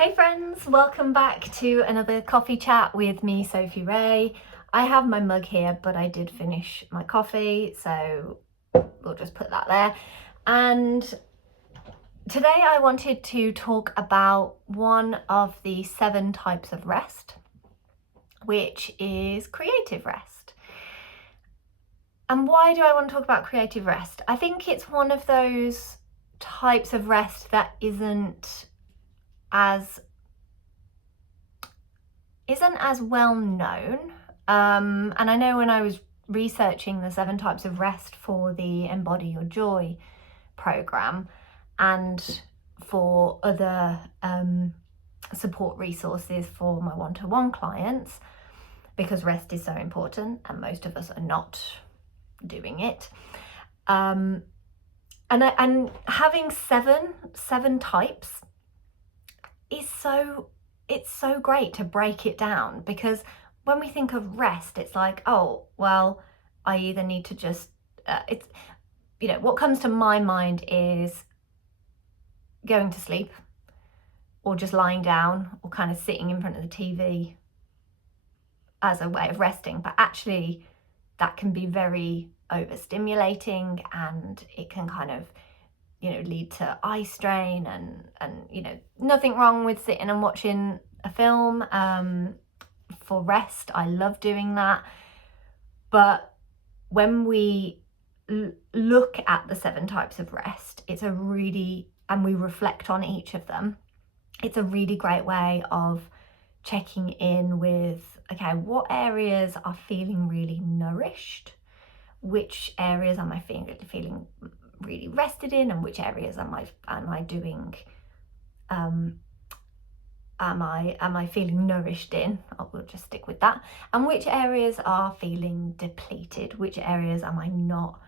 Hey friends, welcome back to another coffee chat with me, Sophie Ray. I have my mug here, but I did finish my coffee, so we'll just put that there. And today I wanted to talk about one of the 7 types of rest, which is creative rest. And why do I want to talk about creative rest? I think it's one of those types of rest that isn't as well known. And I know when I was researching the 7 types of rest for the Embody Your Joy program and for other support resources for my one-to-one clients, because rest is so important and most of us are not doing it. And having seven types is it's so great to break it down, because when we think of rest, it's like, oh, well, I either need to just, what comes to my mind is going to sleep or just lying down or kind of sitting in front of the TV as a way of resting. But actually that can be very overstimulating, and it can kind of lead to eye strain and nothing wrong with sitting and watching a film for rest. I love doing that. But when we look at the 7 types of rest, and we reflect on each of them, it's a really great way of checking in with, okay, what areas are feeling really nourished? Which areas am I feeling really rested in, and which areas am I doing am I feeling nourished in? We'll just stick with that. And which areas are feeling depleted? Which areas am I not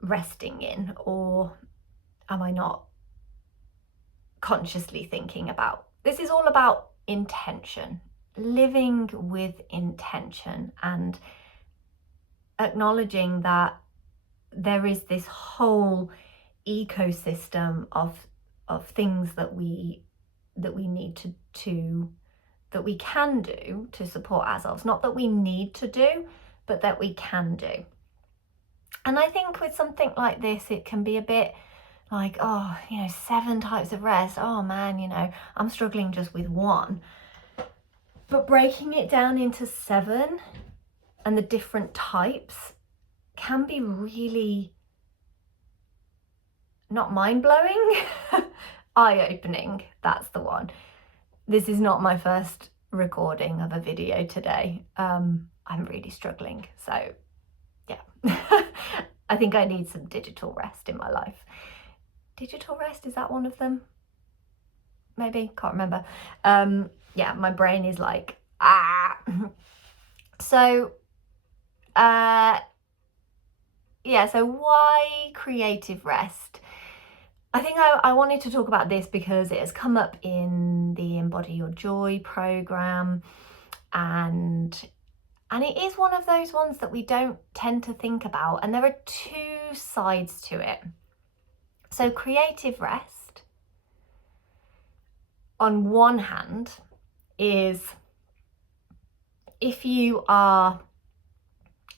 resting in, or am I not consciously thinking about? This is all about intention, living with intention, and acknowledging that there is this whole ecosystem of things that we need to that we can do to support ourselves. Not that we need to do, but that we can do. And I think with something like this, it can be a bit like, 7 types of rest. Oh man, I'm struggling just with one. But breaking it down into 7 and the different types can be really not mind-blowing, eye-opening. That's the one. This is not my first recording of a video today. I'm really struggling, so yeah. I think I need some digital rest in my life. Digital rest, is that one of them? Maybe, can't remember. Yeah, my brain is like, So so why creative rest? I think I wanted to talk about this because it has come up in the Embody Your Joy program, and it is one of those ones that we don't tend to think about, and there are 2 sides to it. So creative rest, on one hand, is if you are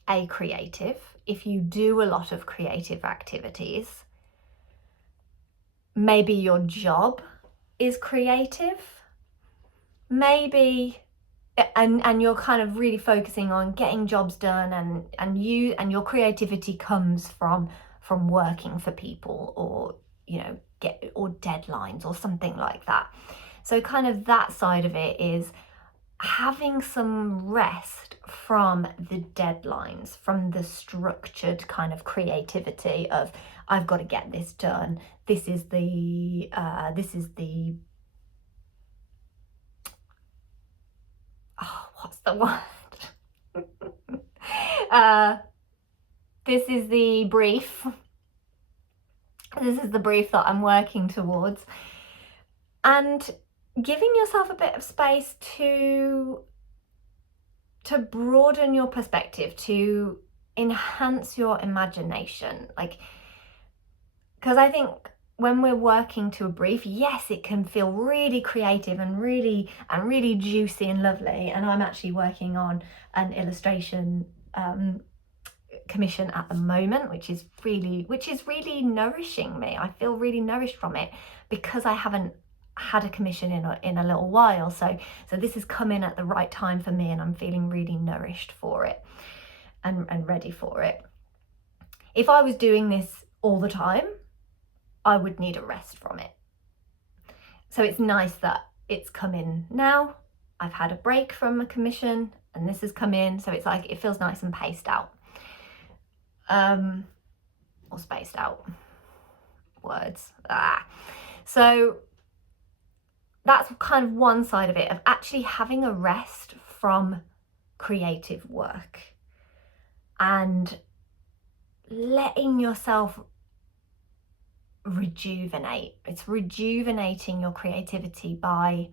a creative, if you do a lot of creative activities, maybe your job is creative, maybe, and you're kind of really focusing on getting jobs done, and your creativity comes from working for people, or or deadlines or something like that. So kind of that side of it is having some rest from the deadlines, from the structured kind of creativity of, I've got to get this done. This is the what's the word? This is the brief. This is the brief that I'm working towards. And giving yourself a bit of space to broaden your perspective, to enhance your imagination. Because I think when we're working to a brief, yes, it can feel really creative and really juicy and lovely. And I'm actually working on an illustration commission at the moment, which is really nourishing me. I feel really nourished from it because I haven't had a commission in a little while. So this has come in at the right time for me, and I'm feeling really nourished for it and ready for it. If I was doing this all the time, I would need a rest from it. So it's nice that it's come in now. I've had a break from a commission and this has come in, so it's like it feels nice and paced out. Or spaced out. Words. So that's kind of one side of it, of actually having a rest from creative work and letting yourself rejuvenate. It's rejuvenating your creativity by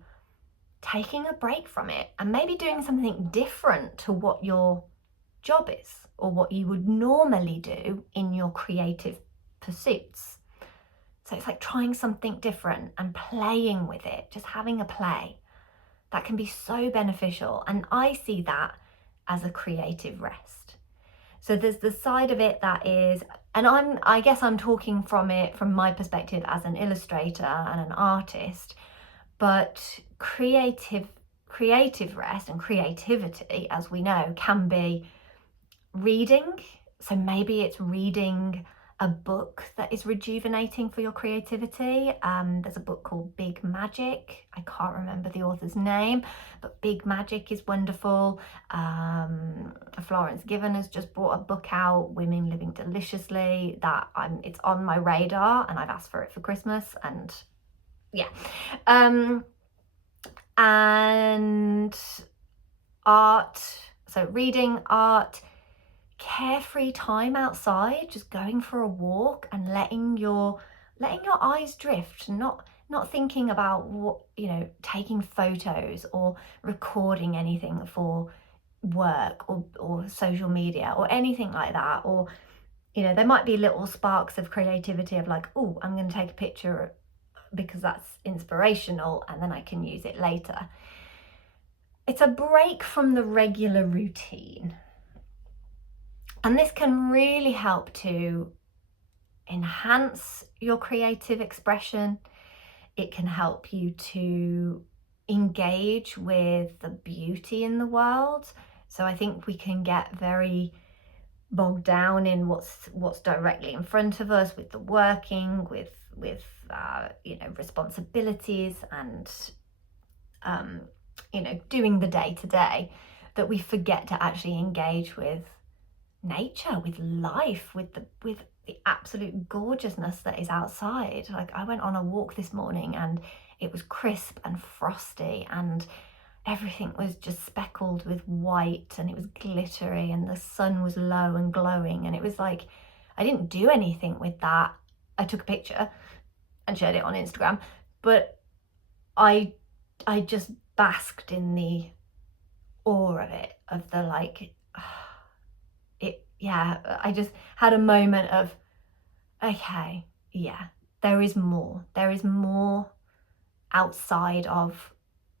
taking a break from it and maybe doing something different to what your job is or what you would normally do in your creative pursuits. So it's like trying something different and playing with it, just having a play. That can be so beneficial, and I see that as a creative rest. So there's the side of it that is, and I guess I'm talking from my perspective as an illustrator and an artist, but creative rest and creativity, as we know, can be reading. So maybe it's reading a book that is rejuvenating for your creativity. There's a book called Big Magic. I can't remember the author's name, but Big Magic is wonderful. Florence Given has just brought a book out, Women Living Deliciously, that it's on my radar and I've asked for it for Christmas, and yeah. And art, so reading, art, carefree time outside, just going for a walk and letting your eyes drift, not thinking about what, taking photos or recording anything for work or social media or anything like that. Or there might be little sparks of creativity of like, oh, I'm going to take a picture because that's inspirational and then I can use it later. It's a break from the regular routine. And this can really help to enhance your creative expression. It can help you to engage with the beauty in the world. So I think we can get very bogged down in what's directly in front of us, with the working, with responsibilities and doing the day to day, that we forget to actually engage with nature, with life, with the absolute gorgeousness that is outside. Like, I went on a walk this morning and it was crisp and frosty and everything was just speckled with white and it was glittery and the sun was low and glowing, and it was like, I didn't do anything with that. I took a picture and shared it on Instagram, but I just basked in the awe of it, of the like, I just had a moment of, okay, yeah, there is more outside of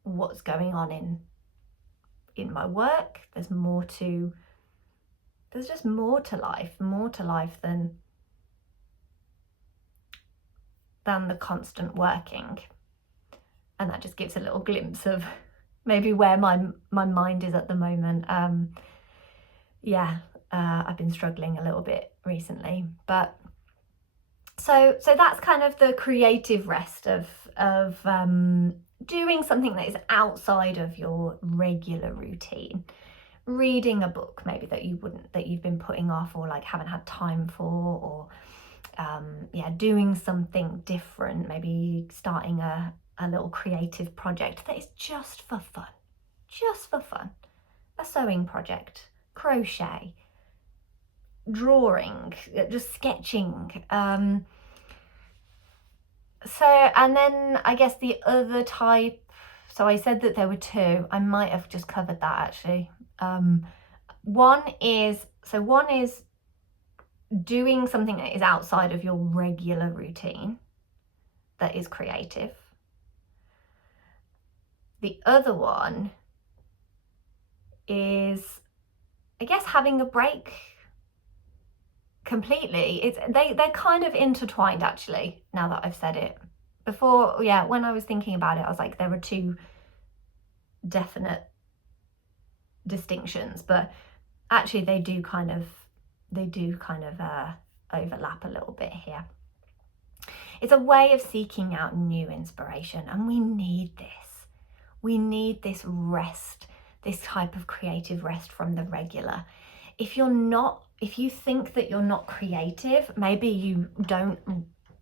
what's going on in my work. There's just more to life than the constant working. And that just gives a little glimpse of maybe where my mind is at the moment. I've been struggling a little bit recently, but so that's kind of the creative rest of doing something that is outside of your regular routine. Reading a book maybe that you've been putting off or like haven't had time for, or doing something different, maybe starting a little creative project that is just for fun. A sewing project, crochet, drawing, just sketching. And then I guess the other type, so I said that there were two, I might have just covered that actually. One is doing something that is outside of your regular routine. that is creative. The other one is, I guess, having a break completely. They're kind of intertwined, actually, now that I've said it. Before, yeah, when I was thinking about it, I was like, there are two definite distinctions, but actually they do kind of overlap a little bit here. It's a way of seeking out new inspiration, and we need this. We need this rest, this type of creative rest from the regular. If you think that you're not creative, maybe you don't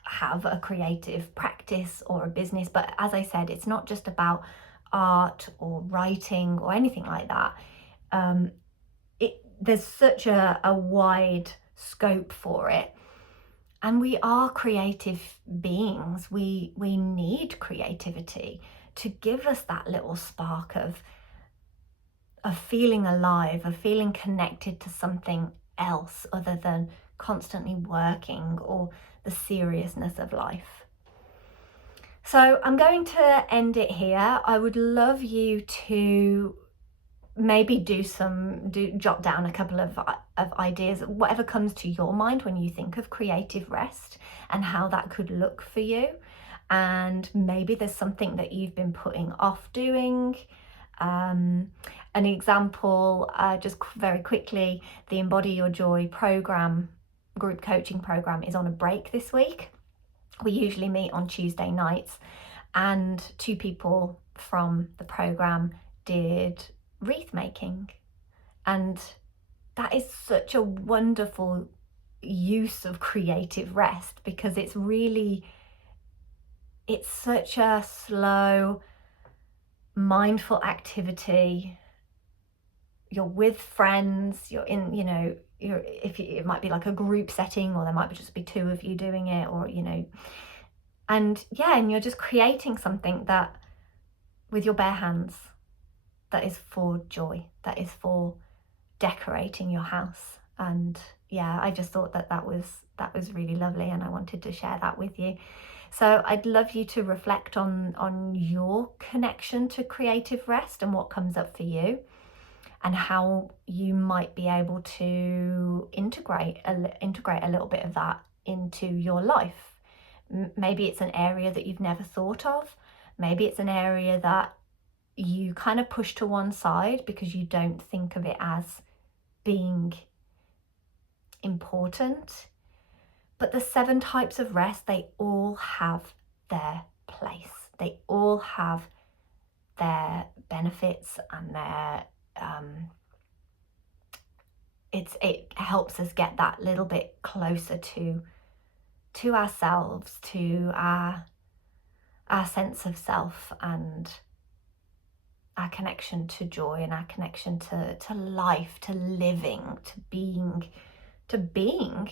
have a creative practice or a business, but as I said, it's not just about art or writing or anything like that. There's such a wide scope for it, and we are creative beings. We need creativity to give us that little spark of feeling alive, of feeling connected to something else other than constantly working or the seriousness of life. So I'm going to end it here. I would love you to maybe jot down a couple of ideas, whatever comes to your mind when you think of creative rest and how that could look for you. And maybe there's something that you've been putting off doing. An example, just very quickly, the Embody Your Joy program, group coaching program, is on a break this week. We usually meet on Tuesday nights, and 2 people from the program did wreath making, and that is such a wonderful use of creative rest, because it's such a slow, mindful activity. You're with friends, you're in, it might be like a group setting, or there might just be 2 of you doing it, or and you're just creating something that with your bare hands, that is for joy, that is for decorating your house. And I just thought that was really lovely, and I wanted to share that with you. So I'd love you to reflect on your connection to creative rest and what comes up for you, and how you might be able to integrate a little bit of that into your life. Maybe it's an area that you've never thought of. Maybe it's an area that you kind of push to one side because you don't think of it as being important. But the 7 types of rest, they all have their place. They all have their benefits and their it helps us get that little bit closer to ourselves, to our sense of self, and our connection to joy, and our connection to life, to living, to being.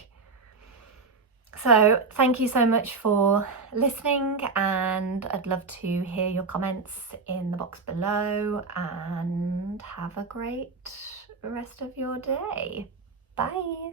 So thank you so much for listening, and I'd love to hear your comments in the box below, and have a great rest of your day. Bye.